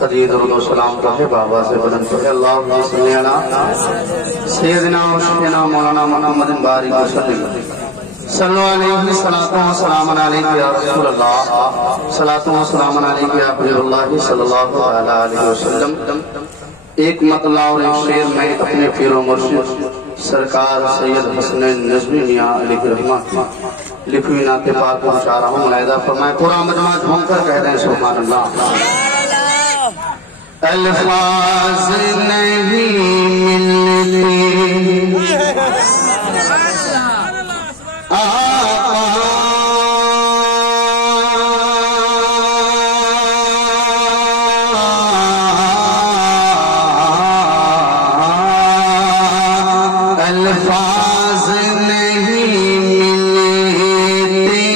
خدیج درود و سلام پڑھے بابا سے بلند پڑھے اللہم صلی علی سیدنا و شفینا مولانا محمد بارک وسلم صلو علیہ صلاۃ و سلام علیہ یا رسول اللہ صلاۃ و سلام علیہ یا حبیب اللہ صلی اللہ علیہ وسلم۔ ایک مطلع اور ایک شعر میں اپنے پیر و مرشد سرکار سید حسنین نظمی میاں علیہ رحمہ لکھی نعت پاک پہنچا رہا ہوں، ملاحظہ فرمائے پورا مجمع جھوم کر کہہ دیں سبحان اللہ۔ الفاظ نہیں ملتے الفاظ نہیں ملتے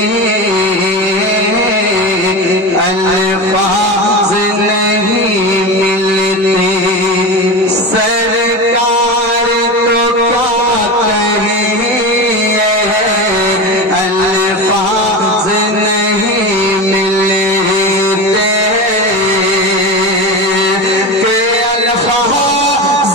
الفاظ نہیں ملتے سرکار تو کیا کہیں الفاظ نہیں ملتے کہ الفاظ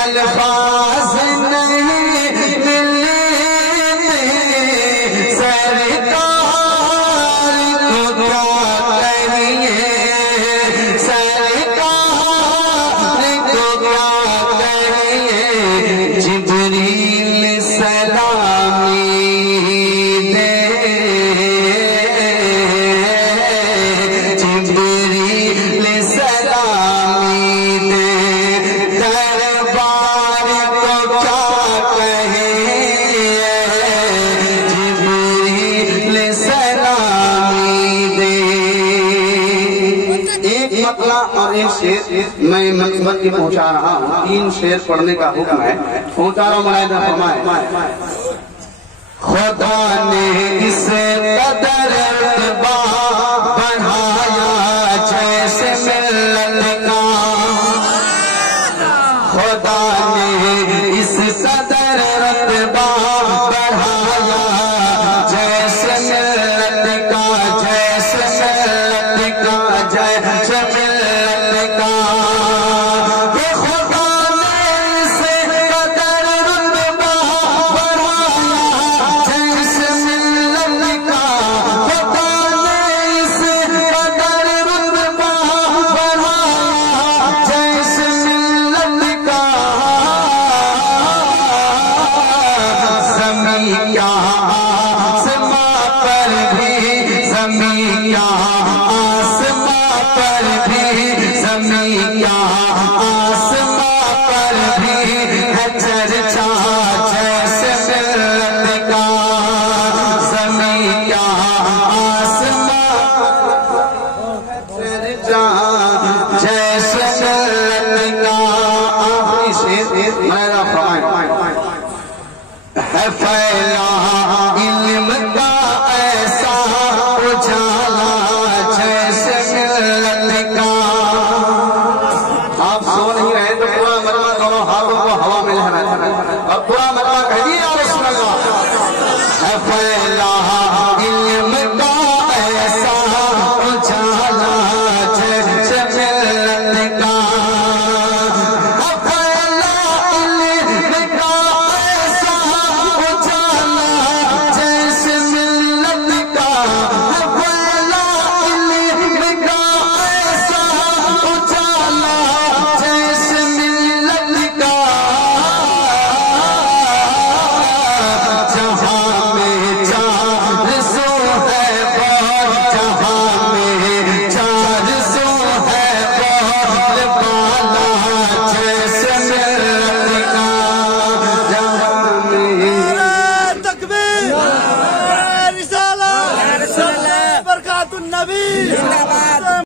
الفاظ نہیں ملتے سرکار تو کیا کہیے سرکار تو کیا کہیے جبریل سلامی دے جبریل سلامی دے دربار کو کیا کہیں جبریل سلامی دے۔ ایک مطلع اور ایک شعر میں منصبت کی پہنچا رہا ہوں، 3 شعر پڑھنے کا حکم ہے، پہنچا رہا ہوں، ملاحظہ فرمائے خدا نے اس قدر رتبہ بڑھایا جیسے ملت کا خدا نے اس قدر رتبہ بڑھایا جیسے ملت کا جیسے ملت کا جیسے ملت کا کہ خدا نے اس قدر رتبہ بڑھایا جیسے ملت کا خدا نے اس قدر رتبہ بڑھایا جیسے ملت کا زمین کیا آسماں پر بھی زمین کیا آسماں پر بھی زمین کیا آسماں پر بھی ہے چرچا جیسے ملت کا زمین کیا آسماں چرچا جیسے ملت کا۔ آخری شعر میرا فرمائے ہے پھیلا علم کا ایسا اجالا جیسے ملت کا۔ آپ سو نہیں رہے تو پورا مجمع دونوں ہاتھوں کو ہوا میں لہراتا ہے اور پورا مجمع کہیے یا رسول اللہ۔ ہے پھیلا علم کا ایسا اجالا جیسے ملت کا ہے پھیلا علم کا ایسا اجالا جیسے ملت کا ہے پھیلا علم کا ایسا اجالا جیسے ملت کا۔ جہاں میں چار سو ہے بہت جہاں میں چار سو ہے بہت بالا جیسے ملت کا جہاں میں تکبیر رسالہ برکات النبی